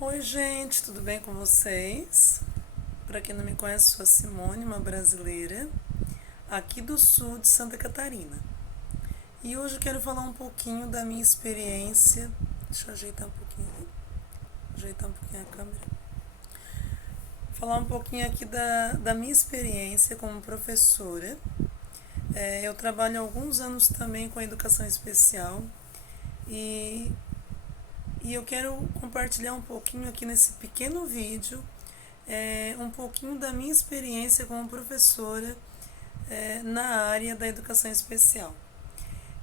Oi, gente, tudo bem com vocês? Para quem não me conhece, sou a Simone, uma brasileira, aqui do sul de Santa Catarina. E hoje eu quero falar um pouquinho da minha experiência. Deixa eu ajeitar um pouquinho a câmera. Falar um pouquinho aqui da minha experiência como professora. Eu trabalho há alguns anos também com a educação especial e, e eu quero compartilhar um pouquinho aqui nesse pequeno vídeo um pouquinho da minha experiência como professora na área da educação especial.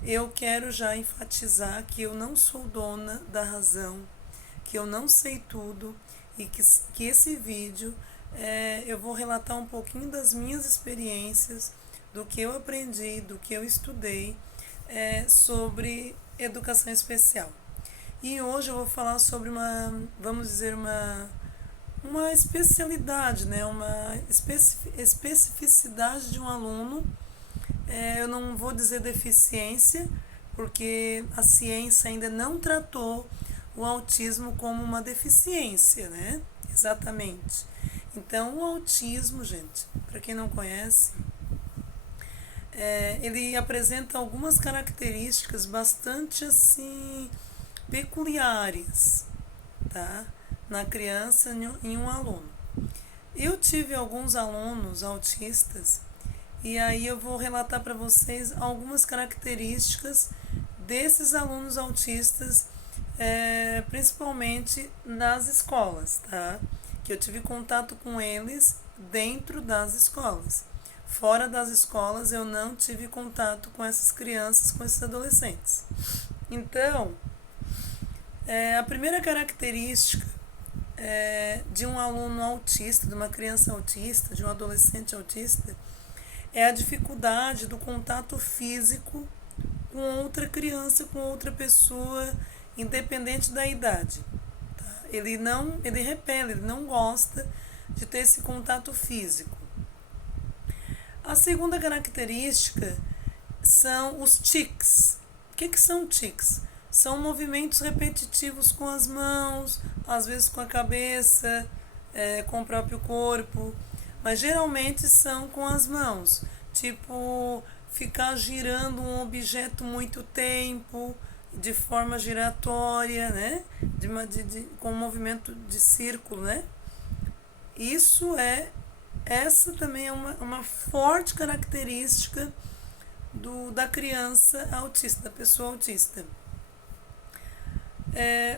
Eu quero já enfatizar que eu não sou dona da razão, que eu não sei tudo e que esse vídeo eu vou relatar um pouquinho das minhas experiências, do que eu aprendi, do que eu estudei sobre educação especial. E hoje eu vou falar sobre vamos dizer, uma especialidade, né? Uma especificidade de um aluno. Eu não vou dizer deficiência, porque a ciência ainda não tratou o autismo como uma deficiência, né? Exatamente. Então, o autismo, gente, para quem não conhece, ele apresenta algumas características bastante assim peculiares, tá? Na criança, em um aluno. Eu tive alguns alunos autistas e aí eu vou relatar para vocês algumas características desses alunos autistas, principalmente nas escolas, tá? Que eu tive contato com eles dentro das escolas. Fora das escolas eu não tive contato com essas crianças, com esses adolescentes. Então, a primeira característica de um aluno autista, de uma criança autista, de um adolescente autista, é a dificuldade do contato físico com outra criança, com outra pessoa, independente da idade. Tá? Ele repele, ele não gosta de ter esse contato físico. A segunda característica são os tics. O que são tics? São movimentos repetitivos com as mãos, às vezes com a cabeça, com o próprio corpo, mas geralmente são com as mãos, tipo ficar girando um objeto muito tempo, de forma giratória, né? Com um movimento de círculo, né? Essa também é uma forte característica da criança autista, da pessoa autista.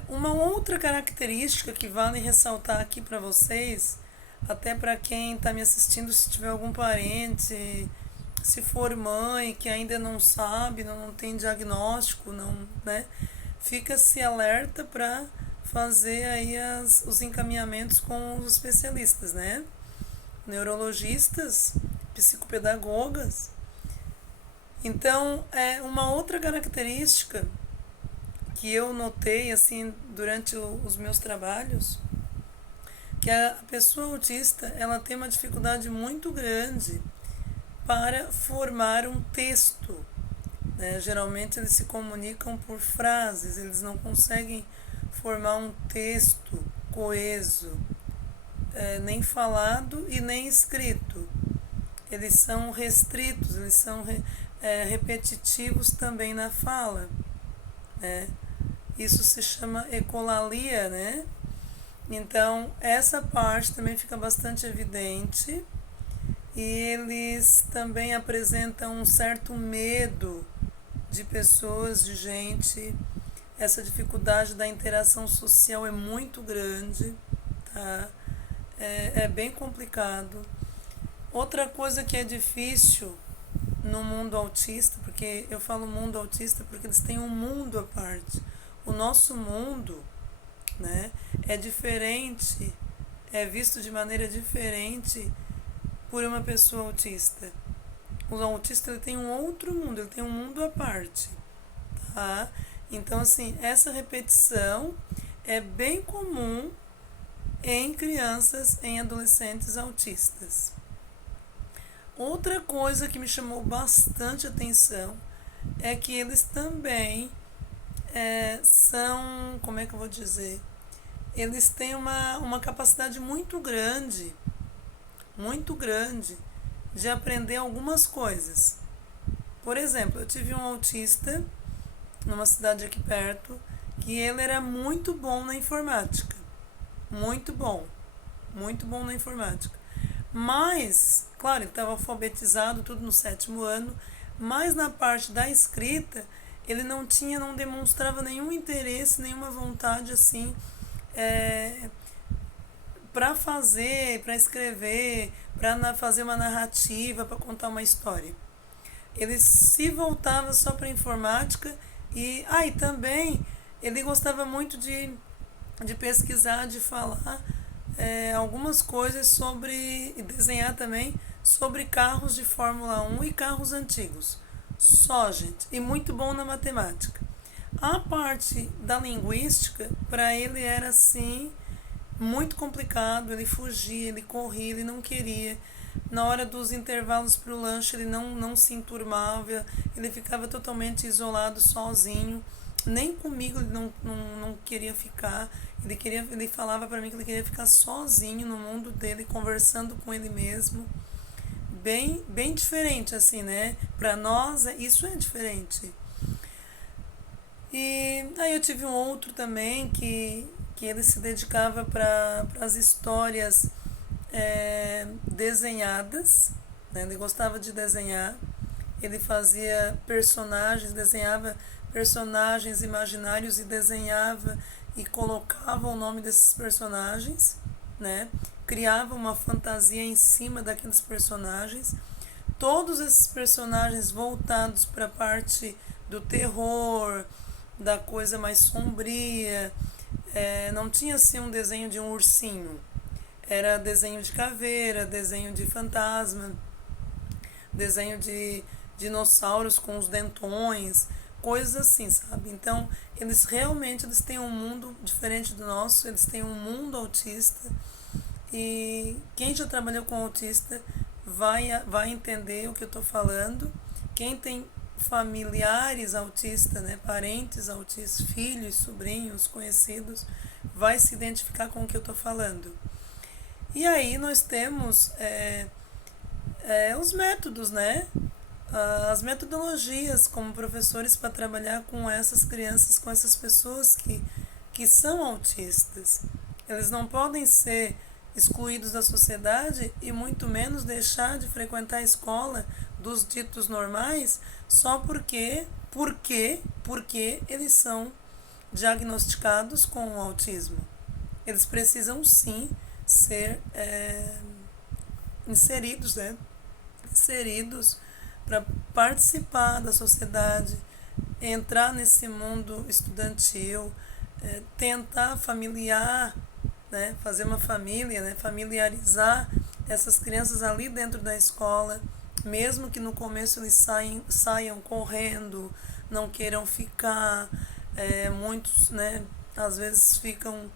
Uma outra característica que vale ressaltar aqui para vocês, até para quem está me assistindo, se tiver algum parente, se for mãe que ainda não sabe, não tem diagnóstico, não, né? Fica-se alerta para fazer aí os encaminhamentos com os especialistas, né? Neurologistas, psicopedagogas. Então, uma outra característica que eu notei assim durante os meus trabalhos, que a pessoa autista ela tem uma dificuldade muito grande para formar um texto, né? Geralmente eles se comunicam por frases, eles não conseguem formar um texto coeso, nem falado e nem escrito. Eles são restritos, eles são repetitivos também na fala, né? Isso se chama ecolalia, né? Então, essa parte também fica bastante evidente e eles também apresentam um certo medo de pessoas, de gente. Essa dificuldade da interação social é muito grande, tá? É bem complicado. Outra coisa que é difícil no mundo autista, porque eu falo mundo autista porque eles têm um mundo à parte. O nosso mundo, né, é diferente, é visto de maneira diferente por uma pessoa autista. O autista ele tem um outro mundo, ele tem um mundo à parte, tá? Então, assim, essa repetição é bem comum em crianças, em adolescentes autistas. Outra coisa que me chamou bastante atenção é que eles também são, como é que eu vou dizer? eles têm uma capacidade muito grande de aprender algumas coisas. Por exemplo, eu tive um autista numa cidade aqui perto que ele era muito bom na informática. Muito bom. Muito bom na informática. Mas, claro, ele estava alfabetizado, tudo no 7º ano, mas na parte da escrita, ele não demonstrava nenhum interesse, nenhuma vontade assim, para fazer, para escrever, para fazer uma narrativa, para contar uma história. Ele se voltava só para informática e também ele gostava muito de pesquisar, de falar algumas coisas sobre, e desenhar também, sobre carros de Fórmula 1 e carros antigos. Só, gente. E muito bom na matemática. A parte da linguística, para ele era assim, muito complicado. Ele fugia, ele corria, ele não queria. Na hora dos intervalos para o lanche, ele não se enturmava, ele ficava totalmente isolado, sozinho. Nem comigo ele não queria ficar. Ele falava para mim que ele queria ficar sozinho no mundo dele, conversando com ele mesmo. Bem diferente, assim, né? Para nós, isso é diferente. E aí eu tive um outro também que ele se dedicava para as histórias desenhadas, né? Ele gostava de desenhar, ele fazia personagens, desenhava personagens imaginários e desenhava e colocava o nome desses personagens, né? Criava uma fantasia em cima daqueles personagens. Todos esses personagens voltados para a parte do terror, da coisa mais sombria. Não tinha assim um desenho de um ursinho. Era desenho de caveira, desenho de fantasma, desenho de dinossauros com os dentões, coisas assim, sabe? Então, eles têm um mundo diferente do nosso, eles têm um mundo autista e quem já trabalhou com autista vai entender o que eu estou falando. Quem tem familiares autistas, né, parentes autistas, filhos, sobrinhos, conhecidos, vai se identificar com o que eu estou falando. E aí nós temos os métodos, né? As metodologias como professores para trabalhar com essas crianças, com essas pessoas que são autistas. Eles não podem ser excluídos da sociedade e muito menos deixar de frequentar a escola dos ditos normais só porque eles são diagnosticados com o autismo. Eles precisam sim ser inseridos, né? Inseridos para participar da sociedade, entrar nesse mundo estudantil, tentar né? Fazer uma família, né? Familiarizar essas crianças ali dentro da escola, mesmo que no começo eles saiam correndo, não queiram ficar, muitos, né? Às vezes ficam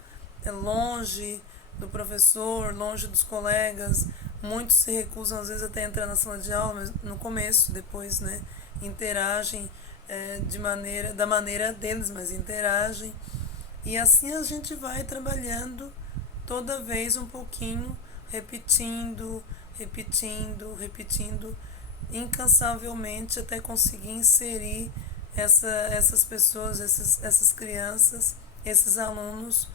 longe do professor, longe dos colegas, muitos se recusam às vezes até a entrar na sala de aula, mas no começo, depois, né, interagem da maneira deles, mas interagem. E assim a gente vai trabalhando toda vez um pouquinho, repetindo, incansavelmente até conseguir inserir essas pessoas, essas crianças, esses alunos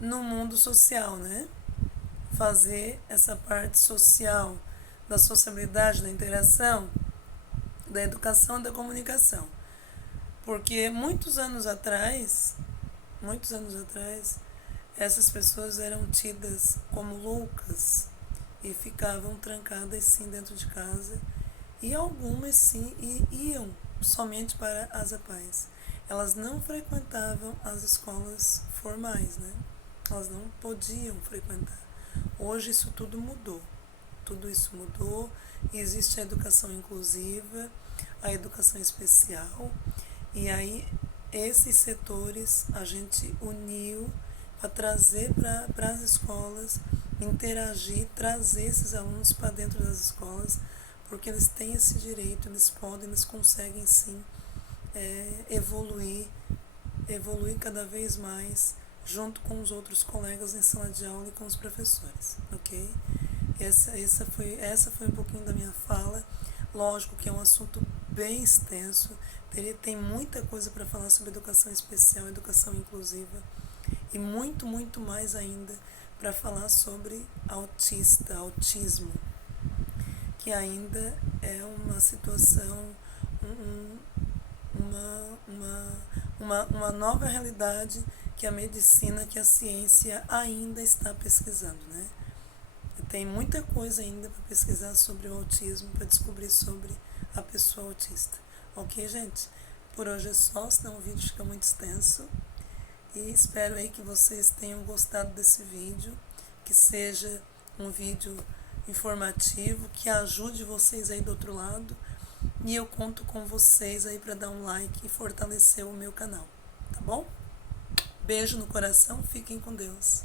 no mundo social, né? Fazer essa parte social, da sociabilidade, da interação, da educação e da comunicação. Porque muitos anos atrás, essas pessoas eram tidas como loucas e ficavam trancadas sim dentro de casa e algumas sim iam somente para as APAES. Elas não frequentavam as escolas formais, né? Elas não podiam frequentar. Hoje isso tudo mudou. Tudo isso mudou. Existe a educação inclusiva, a educação especial. E aí esses setores a gente uniu para trazer para as escolas, interagir, trazer esses alunos para dentro das escolas, porque eles têm esse direito, eles conseguem sim evoluir evoluir cada vez mais junto com os outros colegas em sala de aula e com os professores, ok? Essa foi um pouquinho da minha fala. Lógico que é um assunto bem extenso, tem muita coisa para falar sobre educação especial, educação inclusiva e muito, muito mais ainda para falar sobre autismo, que ainda é uma situação, uma nova realidade que a medicina, que a ciência ainda está pesquisando, né? Tem muita coisa ainda para pesquisar sobre o autismo, para descobrir sobre a pessoa autista. Ok, gente? Por hoje é só, senão o vídeo fica muito extenso. E espero aí que vocês tenham gostado desse vídeo, que seja um vídeo informativo, que ajude vocês aí do outro lado. E eu conto com vocês aí para dar um like e fortalecer o meu canal, tá bom? Beijo no coração, fiquem com Deus.